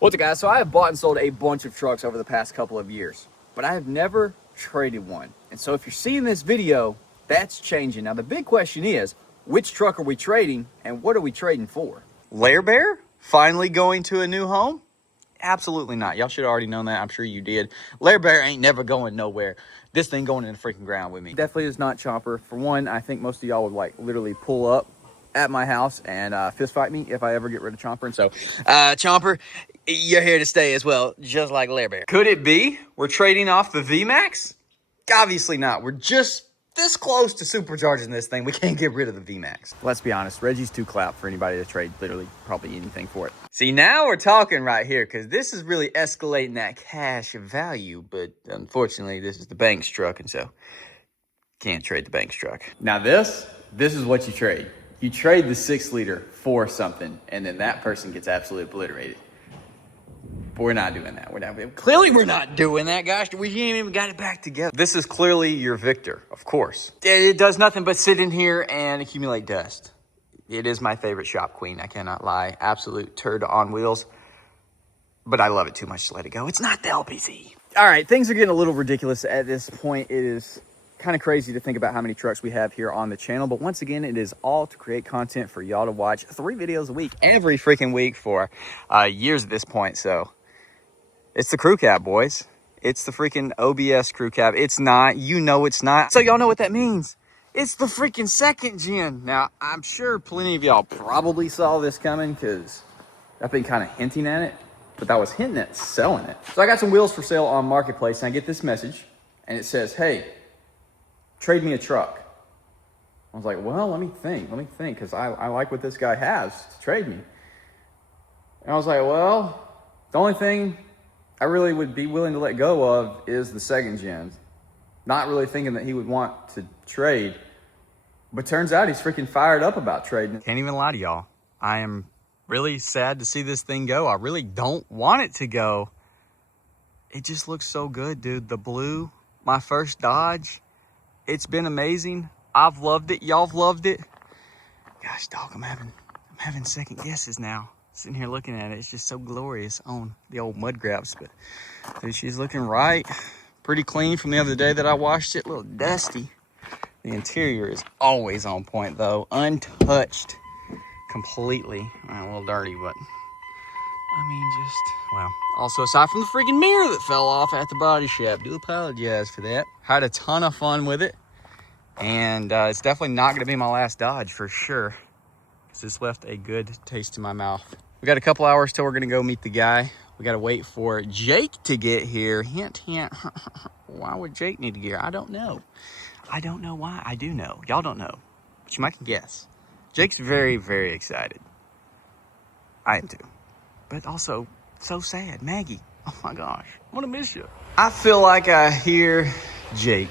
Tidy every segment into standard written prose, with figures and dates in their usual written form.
What's up, guys? So I have bought and sold a bunch of trucks over the past couple of years, but I have never traded one. And so if you're seeing this video, that's changing. Now the big question is, which truck are we trading and what are we trading for? Lair Bear finally going to a new home? Absolutely not. Y'all should have already known that. I'm sure you did. Lair Bear ain't never going nowhere. This thing going in the freaking ground with me. Definitely is not Chomper. For one, I think most of y'all would like literally pull up at my house and fist fight me if I ever get rid of Chomper. And so, Chomper, you're here to stay as well, just like Lair Bear. Could it be we're trading off the VMAX? Obviously not. We're just this close to supercharging this thing. We can't get rid of the VMAX. Let's be honest, Reggie's too clap for anybody to trade literally probably anything for it. See, now we're talking right here, because this is really escalating that cash value, but unfortunately this is the bank's truck, and so can't trade the bank's truck. Now this is what you trade. You trade the 6-liter for something, and then that person gets absolutely obliterated. But we're not doing that. Clearly we're not doing that, gosh. We ain't even got it back together. This is clearly your Victor, of course. It does nothing but sit in here and accumulate dust. It is my favorite shop queen, I cannot lie. Absolute turd on wheels. But I love it too much to let it go. It's not the LPZ. All right, things are getting a little ridiculous at this point. It is kind of crazy to think about how many trucks we have here on the channel, but once again, it is all to create content for y'all to watch 3 videos a week, every freaking week for years at this point. So it's the crew cab, boys. It's the freaking OBS crew cab. It's not, you know it's not. So y'all know what that means. It's the freaking 2nd gen. Now, I'm sure plenty of y'all probably saw this coming because I've been kind of hinting at it, but I was hinting at selling it. So I got some wheels for sale on Marketplace, and I get this message, and it says, hey, trade me a truck. I was like, well, let me think, because I like what this guy has to trade me. And I was like, well, the only thing I really would be willing to let go of is the 2nd gen. Not really thinking that he would want to trade, but turns out he's freaking fired up about trading. Can't even lie to y'all. I am really sad to see this thing go. I really don't want it to go. It just looks so good, dude. The blue, my first Dodge. It's been amazing. I've loved it. Y'all have loved it. Gosh, dog, I'm having second guesses now. Sitting here looking at it, it's just so glorious on the old mud grabs. But dude, she's looking right. Pretty clean from the other day that I washed it. A little dusty. The interior is always on point though. Untouched completely. A little dirty, but I mean, just, well, also aside from the freaking mirror that fell off at the body shop, do apologize for that. Had a ton of fun with it, and it's definitely not going to be my last Dodge for sure, because it's left a good taste in my mouth. We got a couple hours till we're going to go meet the guy. We got to wait for Jake to get here. Hint, hint. Why would Jake need to get here? I don't know. I don't know why. I do know. Y'all don't know, but you might can guess. Jake's very, very excited. I am too. But also so sad. Maggie, oh my gosh, I want to miss you. I feel like I hear Jake.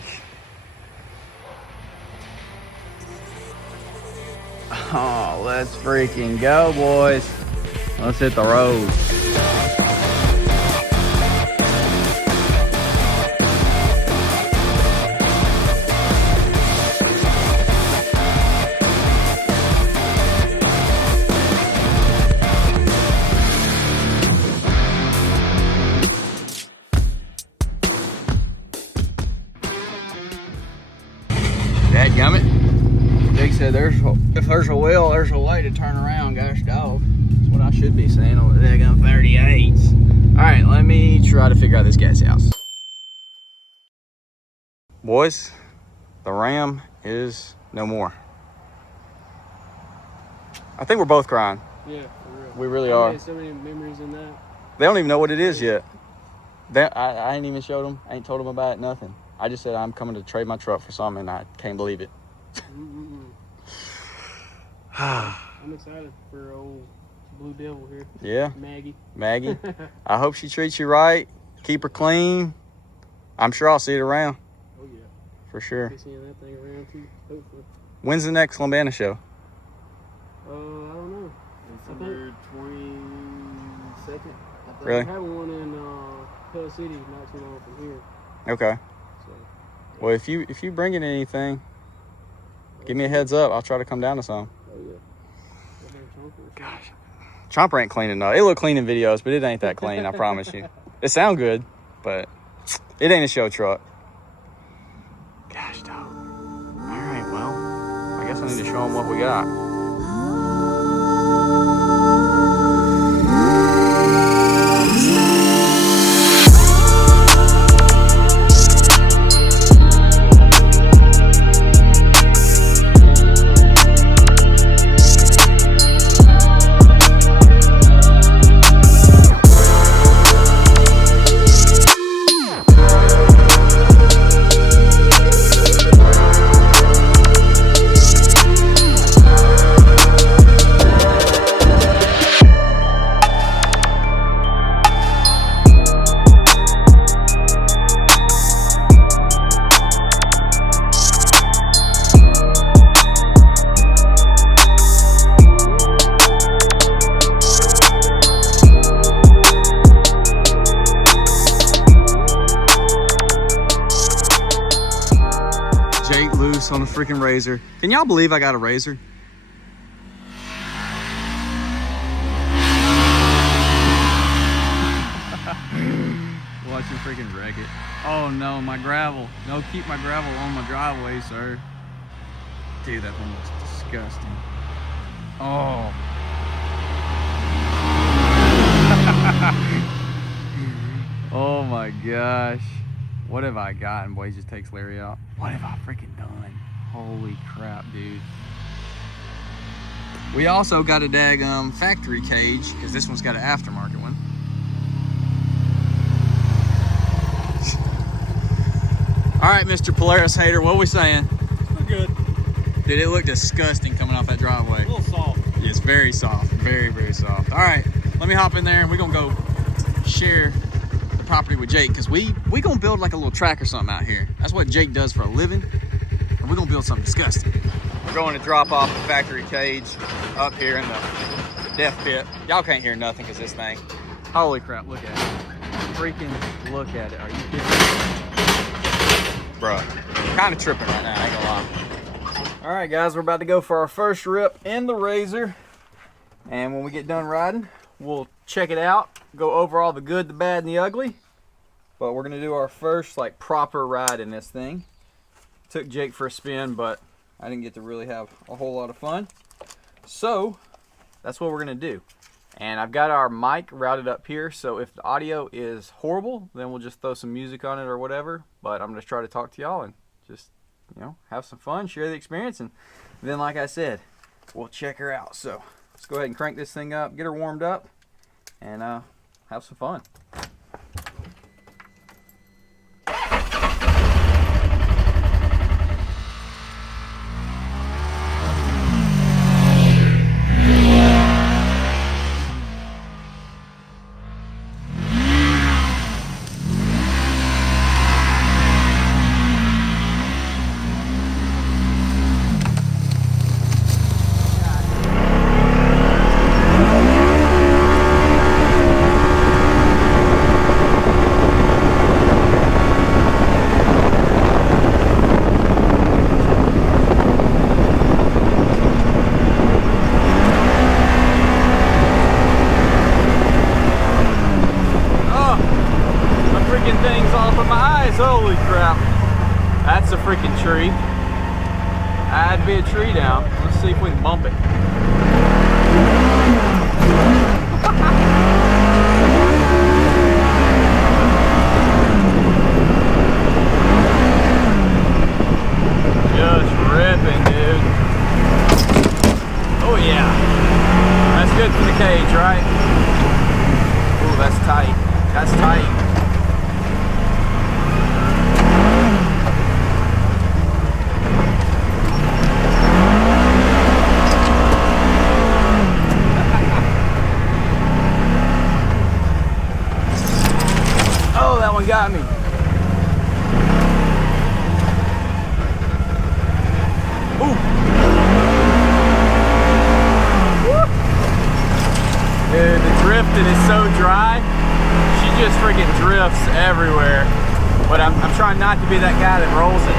Oh, let's freaking go, boys. Let's hit the road. Dadgummit. Jake said if there's a wheel, there's a way to turn around, gosh dog. That's what I should be saying over there, gun 38s. All right, let me try to figure out this guy's house. Boys, the Ram is no more. I think we're both crying. Yeah, for real. We really are. Had so many memories in that. They don't even know what it is yet. I ain't even showed them. I ain't told them about it, nothing. I just said I'm coming to trade my truck for something, and I can't believe it. I'm excited for old Blue Devil here. Yeah. Maggie. I hope she treats you right. Keep her clean. I'm sure I'll see it around. Oh, yeah. For sure. Be seeing that thing around too, hopefully. When's the next Lambana show? I don't know. December 22nd. Really? I have one in Pell City not too long from here. Okay. So, Well, if you bring in anything, give me a heads up. I'll try to come down to some. oh, yeah. Gosh, Chomper ain't clean enough. It look clean in videos, but it ain't that clean, I promise you. It sound good, but it ain't a show truck. Gosh, dog. All right, well, I guess I need to show them what we got. Jake loose on the freaking razor. Can y'all believe I got a razor? Watch him freaking wreck it. Oh no, my gravel. No, keep my gravel on my driveway, sir. Dude, that one looks disgusting. Oh. Oh my gosh. What have I gotten? Boy, he just takes Larry out. What have I freaking done? Holy crap, dude. We also got a daggum factory cage, because this one's got an aftermarket one. All right, Mr. Polaris hater, what are we saying? We're good. Dude, it looked disgusting coming off that driveway. A little soft. It's very soft, very, very soft. All right, let me hop in there and we're gonna go share the property with Jake, because we gonna build like a little track or something out here. That's what Jake does for a living, and we're gonna build something disgusting. We're going to drop off the factory cage up here in the death pit. Y'all can't hear nothing because this thing, holy crap, look at it. Freaking look at it, are you kidding me? Bruh, kind of tripping right now, I ain't gonna lie. All right, guys, we're about to go for our first rip in the Razor. And when we get done riding, we'll check it out, go over all the good, the bad, and the ugly. But we're gonna do our first like proper ride in this thing. Took Jake for a spin, but I didn't get to really have a whole lot of fun. So that's what we're gonna do. And I've got our mic routed up here, so if the audio is horrible, then we'll just throw some music on it or whatever. But I'm gonna try to talk to y'all and just, you know, have some fun, share the experience, and then, like I said, we'll check her out. So let's go ahead and crank this thing up, get her warmed up, and have some fun. Things off of my eyes. Holy crap. That's a freaking tree. I had to be a tree down. Let's see if we can bump it. Just ripping, dude. Oh yeah. That's good for the cage, right? Oh, that's tight. That's tight. Oh, that one got me. Ooh. Woo. Dude, the drifting is so dry. She just freaking drifts everywhere. But I'm trying not to be that guy that rolls it.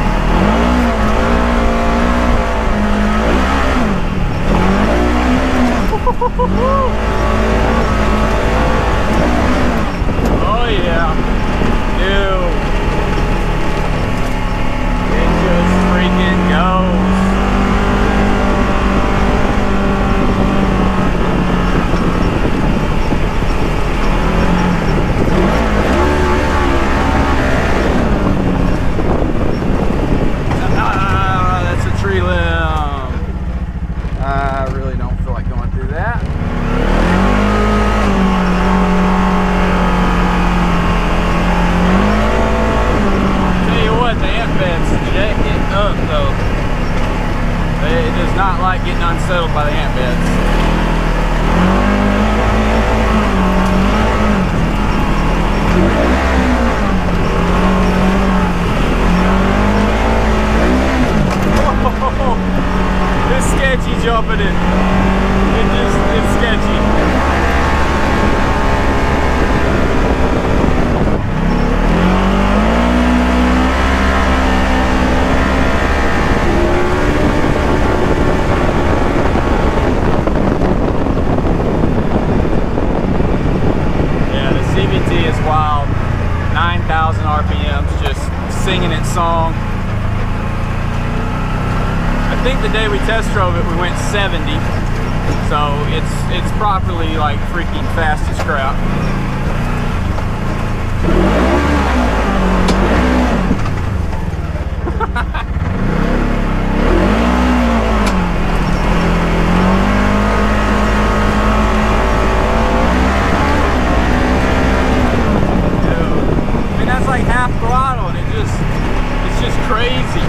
Oh yeah, dude. It just freaking goes. That's a tree limb. I really don't feel like going through that. Tell you what, the ant beds jack it up though. It does not like getting unsettled by the ant beds. It's sketchy jumping it. It's sketchy. Yeah, the CVT is wild. 9,000 RPMs, just singing its song. I think the day we test drove it, we went 70. So it's properly like freaking fast as crap. Like half throttle, and it's just crazy.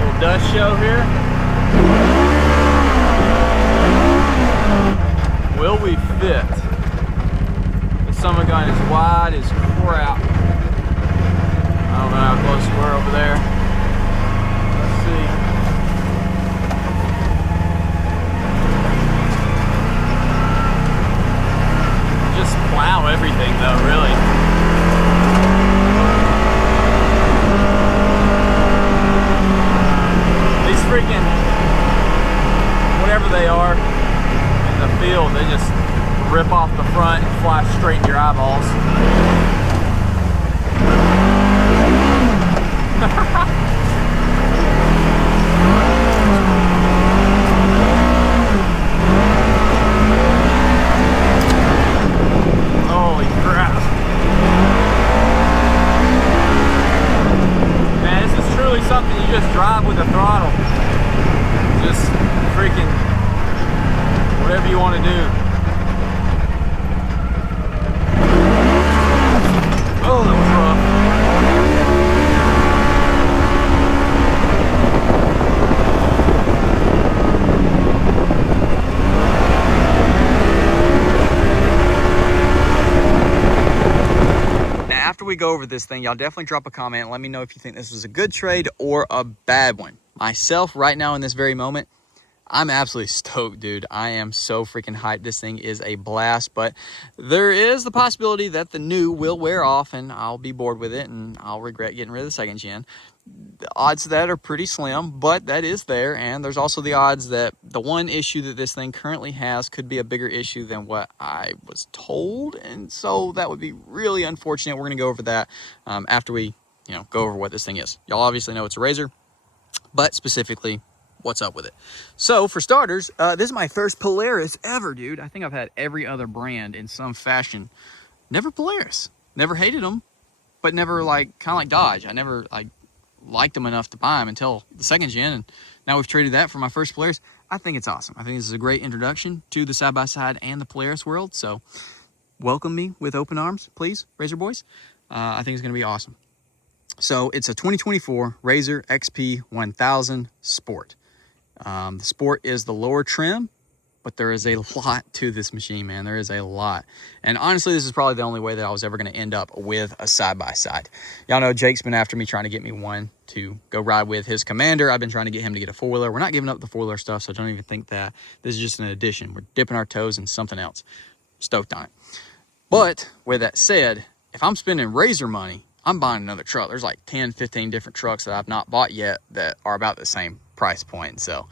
Little dust show here. Will we fit? The summer gun is wide as crap. I don't know how close we're over there. Let's see. Just plow everything though, really. These freaking, whatever they are in the field, they just rip off the front and fly straight in your eyeballs. Holy crap. Man, this is truly something you just drive with the throttle. Just freaking whatever you want to do. Oh, that was rough. Now, after we go over this thing, y'all definitely drop a comment and let me know if you think this was a good trade or a bad one. Myself, right now in this very moment, I'm absolutely stoked, dude. I am so freaking hyped. This thing is a blast, but there is the possibility that the new will wear off and I'll be bored with it and I'll regret getting rid of the second gen. The odds of that are pretty slim, but that is there. And there's also the odds that the one issue that this thing currently has could be a bigger issue than what I was told. And so that would be really unfortunate. We're going to go over that after we, go over what this thing is. Y'all obviously know it's a Razor, but specifically what's up with it. So for starters, this is my first Polaris ever, dude. I think I've had every other brand in some fashion. Never Polaris. Never hated them, but never kind of like Dodge. I never liked them enough to buy them until the second gen, and now we've traded that for my first Polaris. I think it's awesome. I think this is a great introduction to the side-by-side and the Polaris world. So welcome me with open arms, please, Razor boys. I think it's going to be awesome. So it's a 2024 Razor XP 1000 Sport. The Sport is the lower trim, but there is a lot to this machine, man. There is a lot. And honestly, this is probably the only way that I was ever going to end up with a side-by-side. Y'all know Jake's been after me trying to get me one to go ride with his Commander. I've been trying to get him to get a four-wheeler. We're not giving up the four-wheeler stuff, so don't even think that. This is just an addition. We're dipping our toes in something else. Stoked on it. But with that said, if I'm spending Razor money, I'm buying another truck. There's like 10, 15 different trucks that I've not bought yet that are about the same price point. So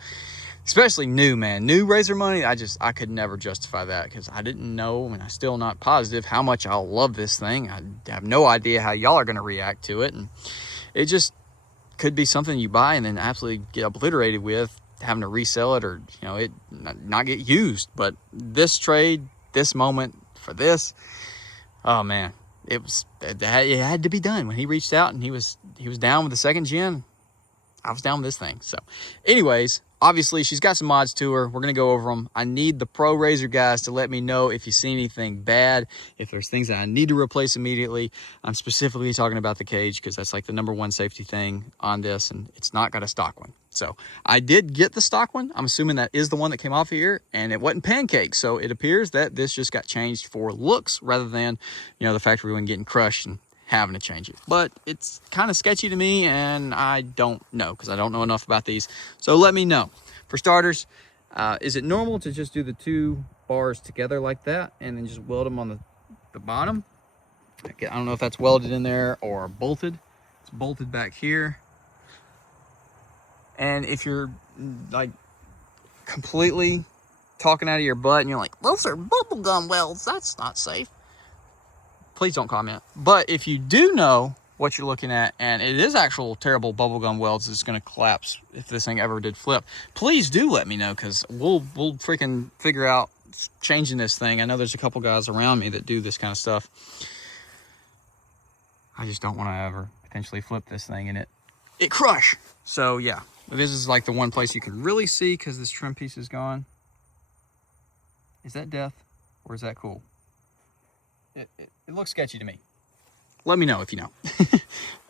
especially new, man. New razor money, I could never justify that because I didn't know, and I'm still not positive how much I'll love this thing. I have no idea how y'all are going to react to it, and it just could be something you buy and then absolutely get obliterated with, having to resell it, or it not get used. But this trade, this moment for this, oh man, it had to be done. When he reached out and he was down with the second gen, I was down with this thing. So anyways, obviously she's got some mods to her. We're going to go over them. I need the pro razor guys to let me know if you see anything bad, if there's things that I need to replace immediately. I'm specifically talking about the cage because that's like the #1 safety thing on this, and it's not got a stock one. So I did get the stock one. I'm assuming that is the one that came off here, and it wasn't pancake. So it appears that this just got changed for looks rather than, the factory one getting crushed and having to change it. But it's kind of sketchy to me, and I don't know because I don't know enough about these. So let me know. For starters, is it normal to just do the 2 bars together like that and then just weld them on the bottom? I don't know if that's welded in there or bolted. It's bolted back here. And if you're like completely talking out of your butt and you're like, those are bubblegum welds, that's not safe, please don't comment. But if you do know what you're looking at and it is actual terrible bubblegum welds that's going to collapse if this thing ever did flip, please do let me know, because we'll freaking figure out changing this thing. I know there's a couple guys around me that do this kind of stuff. I just don't want to ever potentially flip this thing and it crush. So yeah, this is like the one place you can really see because this trim piece is gone. Is that death or is that cool? It looks sketchy to me. Let me know if you know.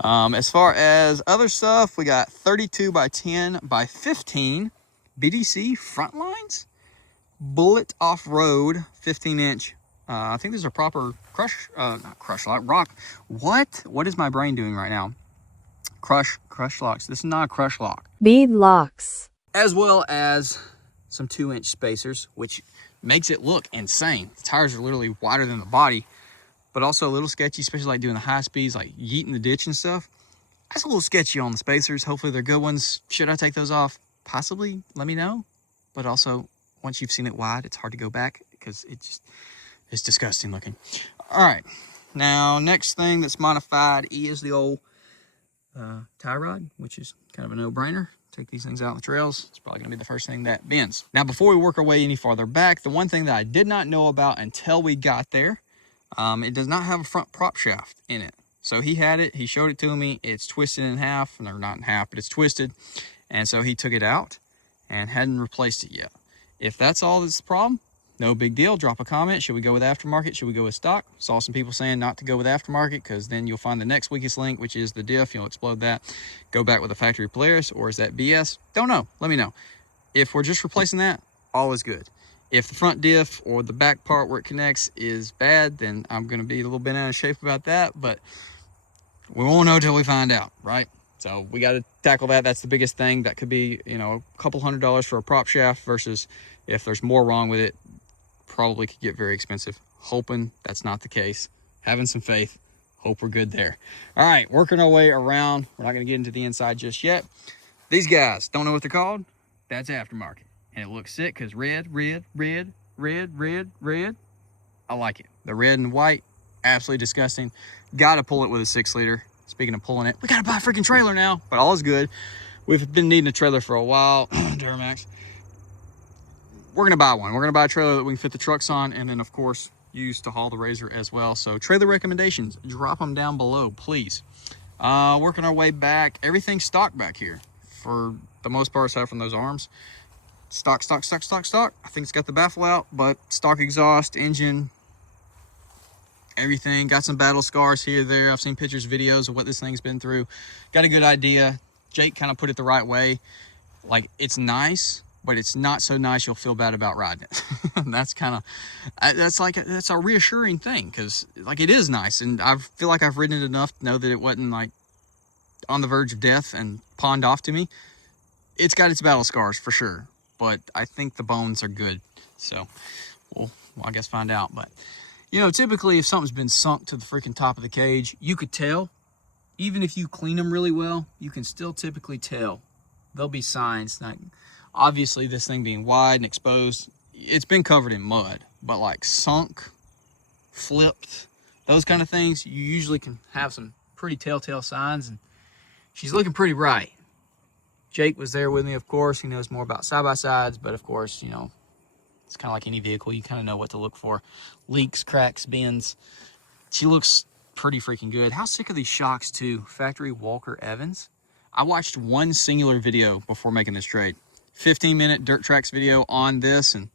As far as other stuff, we got 32 by 10 by 15 BDC front lines, bullet off-road 15-inch. I think these are proper not crush lock, rock. What is my brain doing right now? Crush locks. This is not a crush lock. Bead locks. As well as some 2-inch spacers, which makes it look insane. The tires are literally wider than the body, but also a little sketchy, especially like doing the high speeds, like yeeting the ditch and stuff. That's a little sketchy on the spacers. Hopefully they're good ones. Should I take those off? Possibly, let me know. But also, once you've seen it wide, it's hard to go back because it's disgusting looking. All right, now next thing that's modified is the old tie rod, which is kind of a no-brainer. Take these things out on the trails. It's probably gonna be the first thing that bends. Now, before we work our way any farther back, the one thing that I did not know about until we got there, it does not have a front prop shaft in it. So he had it, he showed it to me. It's twisted in half, or not in half, but it's twisted. And so he took it out and hadn't replaced it yet. If that's all that's the problem, no big deal. Drop a comment. Should we go with aftermarket? Should we go with stock? Saw some people saying not to go with aftermarket because then you'll find the next weakest link, which is the diff. You'll explode that. Go back with the factory Polaris, or is that BS? Don't know. Let me know. If we're just replacing that, all is good. If the front diff or the back part where it connects is bad, then I'm going to be a little bit out of shape about that, but we won't know till we find out, right? So we got to tackle that. That's the biggest thing. That could be, a couple $100 for a prop shaft versus if there's more wrong with it, probably could get very expensive. Hoping that's not the case. Having some faith. Hope we're good there. All right, working our way around. We're not going to get into the inside just yet. These guys, don't know what they're called? That's aftermarket. And it looks sick because red. I like it. The red and white, absolutely disgusting. Got to pull it with a 6-liter. Speaking of pulling it, we got to buy a freaking trailer now. But all is good. We've been needing a trailer for a while. Duramax. We're going to buy one. We're going to buy a trailer that we can fit the trucks on, and then, of course, use to haul the razor as well. So trailer recommendations, drop them down below, please. Working our way back. Everything's stock back here for the most part, aside from those arms. Stock. I think it's got the baffle out, but stock exhaust, engine, everything. Got some battle scars here, there. I've seen pictures, videos of what this thing's been through. Got a good idea. Jake kind of put it the right way. Like, it's nice, but it's not so nice you'll feel bad about riding it. That's kind of, that's a reassuring thing, because like it is nice, and I feel like I've ridden it enough to know that it wasn't like on the verge of death and pawned off to me. It's got its battle scars for sure, but I think the bones are good. So we'll I guess find out. But typically if something's been sunk to the freaking top of the cage, you could tell. Even if you clean them really well, you can still typically tell. There'll be signs like Obviously, this thing being wide and exposed, it's been covered in mud, but like sunk, flipped, those kind of things, you usually can have some pretty telltale signs, and she's looking pretty right. Jake was there with me, of course. He knows more about side-by-sides, but of course, you know, it's kind of like any vehicle. You kind of know what to look for. Leaks, cracks, bends. She looks pretty freaking good. How sick are these shocks too? Factory Walker Evans. I watched one singular video before making this trade. 15-minute Dirt Tracks video on this, and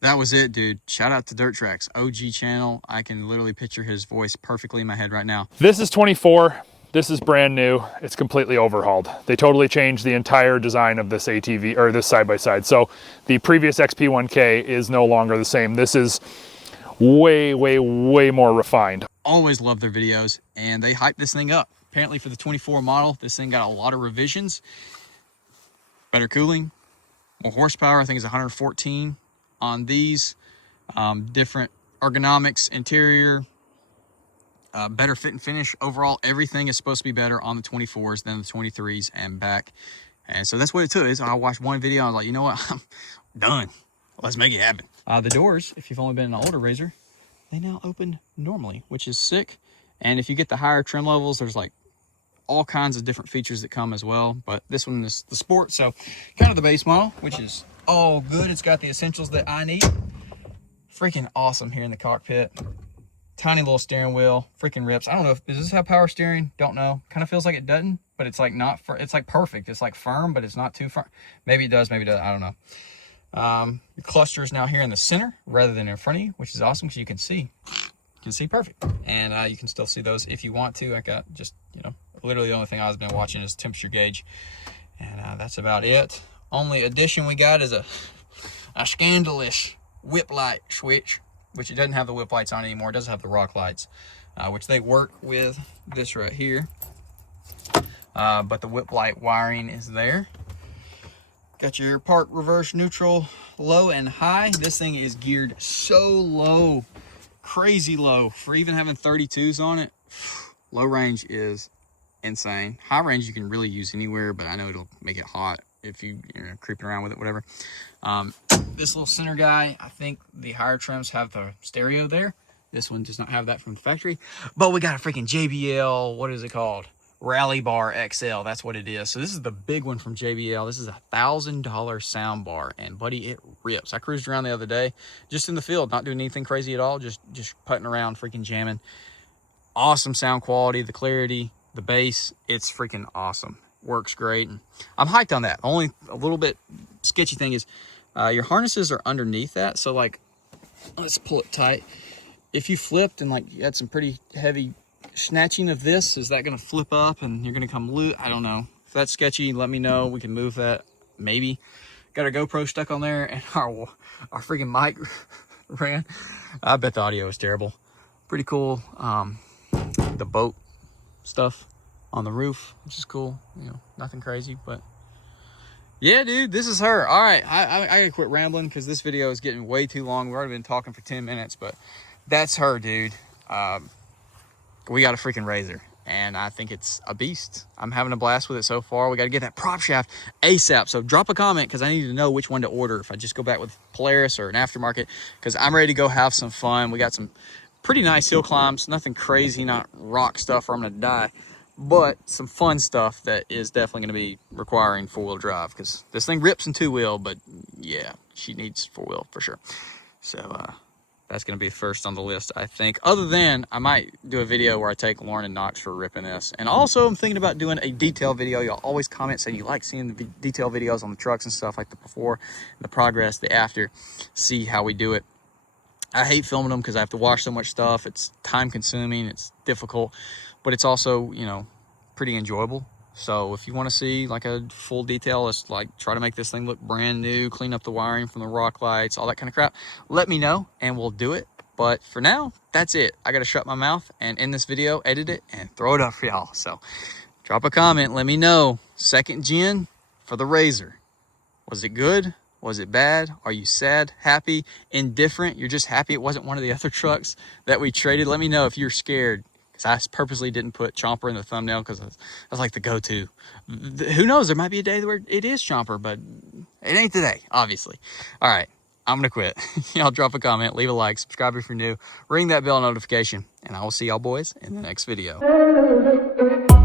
that was it, dude. Shout out to Dirt Tracks, OG channel. I can literally picture his voice perfectly in my head right now. This is 24. This is brand new. It's completely overhauled. They totally changed the entire design of this ATV, or this side-by-side. So the previous XP1K is no longer the same. This is way, way, way more refined. Always love their videos, and they hyped this thing up. Apparently for the 24 model, this thing got a lot of revisions. Better cooling, more horsepower. I think it's 114 on these. Different ergonomics, interior, better fit and finish. Overall, everything is supposed to be better on the 24s than the 23s and back. And so that's what it took. Is I watched one video, I was like, you know what, I'm done. Let's make it happen. The doors, if you've only been in an older RZR, they now open normally, which is sick. And if you get the higher trim levels, there's like all kinds of different features that come as well. But this one is the Sport, so kind of the base model, which is all good. It's got the essentials that I need. Freaking awesome here in the cockpit. Tiny little steering wheel, freaking rips. I don't know if, does this have power steering? Don't know. Kind of feels like it doesn't, but it's like not, it's like perfect. It's like firm, but it's not too firm. Maybe it does, maybe it doesn't, I don't know. The cluster is now here in the center rather than in front of you, which is awesome because you can see. You can see perfect. And you can still see those if you want to. I got just, you know, literally the only thing I've been watching is temperature gauge. And that's about it. Only addition we got is a scandalous whip light switch, which it doesn't have the whip lights on anymore. It doesn't have the rock lights, which they work with this right here. But the whip light wiring is there. Got your park, reverse, neutral, low and high. This thing is geared so low, crazy low. For even having 32s on it, low range is insane. High range you can really use anywhere, but I know it'll make it hot if you're creeping around with it, whatever. This little center guy, I think the higher trims have the stereo there. This one does not have that from the factory. But we got a freaking JBL, what is it called? Rally Bar XL, that's what it is. So this is the big one from JBL. This is a $1,000 sound bar, and buddy, it rips. I cruised around the other day, just in the field, not doing anything crazy at all, just putting around, freaking jamming. Awesome sound quality, the clarity, the bass, it's freaking awesome. Works great. And I'm hyped on that. Only a little bit sketchy thing is your harnesses are underneath that. So like, let's pull it tight. If you flipped and like you had some pretty heavy snatching of this, is that going to flip up and you're going to come loose? I don't know. If that's sketchy, let me know. We can move that. Maybe. Got our GoPro stuck on there, and our freaking mic ran. I bet the audio is terrible. Pretty cool. The boat stuff on the roof, which is cool. You know, nothing crazy, but yeah, dude, this is her. All right, I gotta quit rambling because this video is getting way too long. We've already been talking for 10 minutes, but that's her, dude. We got a freaking RZR, and I think it's a beast. I'm having a blast with it so far. We got to get that prop shaft ASAP. So drop a comment because I need to know which one to order. If I just go back with Polaris or an aftermarket, because I'm ready to go have some fun. We got some pretty nice hill climbs, nothing crazy, not rock stuff or I'm gonna die, but some fun stuff that is definitely going to be requiring four-wheel drive, because this thing rips in two-wheel, but yeah, she needs four-wheel for sure. So that's going to be first on the list, I think. Other than, I might do a video where I take Lauren and Knox for ripping this. And also, I'm thinking about doing a detail video. Y'all always comment saying you like seeing the detail videos on the trucks and stuff, like the before, the progress, the after. See how we do it. I hate filming them because I have to watch so much stuff. It's time-consuming. It's difficult. But it's also, you know, pretty enjoyable. So if you want to see like a full detail, let's like try to make this thing look brand new, clean up the wiring from the rock lights, all that kind of crap, let me know and we'll do it. But for now, that's it. I got to shut my mouth and end this video, edit it, and throw it up for y'all. So drop a comment, let me know. Second gen for the RZR. Was it good? Was it bad? Are you sad, happy, indifferent? You're just happy it wasn't one of the other trucks that we traded? Let me know if you're scared. Because I purposely didn't put Chomper in the thumbnail because I was like the go-to. Who knows? There might be a day where it is Chomper, but It ain't today, obviously. All right, I'm gonna quit. Y'all drop a comment, leave a like, subscribe if you're new, ring that bell notification, and I will see y'all boys in the next video.